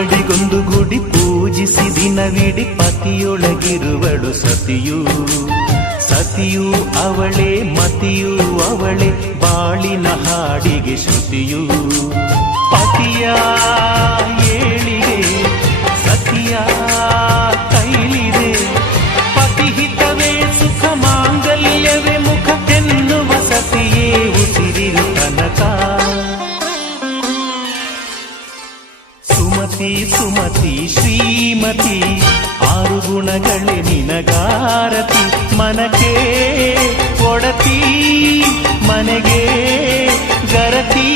ಅಂಗಡಿಗೊಂದು ಗುಡಿ ಪೂಜಿಸಿ ದಿನವಿಡಿ ಪತಿಯೊಳಗಿರುವಳು ಸತಿಯು. ಸತಿಯು ಅವಳೇ ಮತಿಯು ಅವಳೇ ಬಾಳಿನ ಹಾಡಿಗೆ ಶ್ರುತಿಯು. ಪತಿಯ ಏಳಿಗೆ ಸತಿಯ ಕೈಲಿದೆ. ಪತಿಹಿತವೇ ಸುಖ ಮಾಂಗಲ್ಯವೇ ಮುಖಕ್ಕೆನ್ನುವ ಸತಿಯೇ ಉಸಿರಿರು ತನಕ. ಸುಮತಿ ಸುಮತಿ ಶ್ರೀಮತಿ ಆರು ಗುಣಗಳೇ ನಿನಗಾರತಿ. ಮನಕ್ಕೆ ಒಡತಿ ಮನೆಗೆ ಗರತಿ.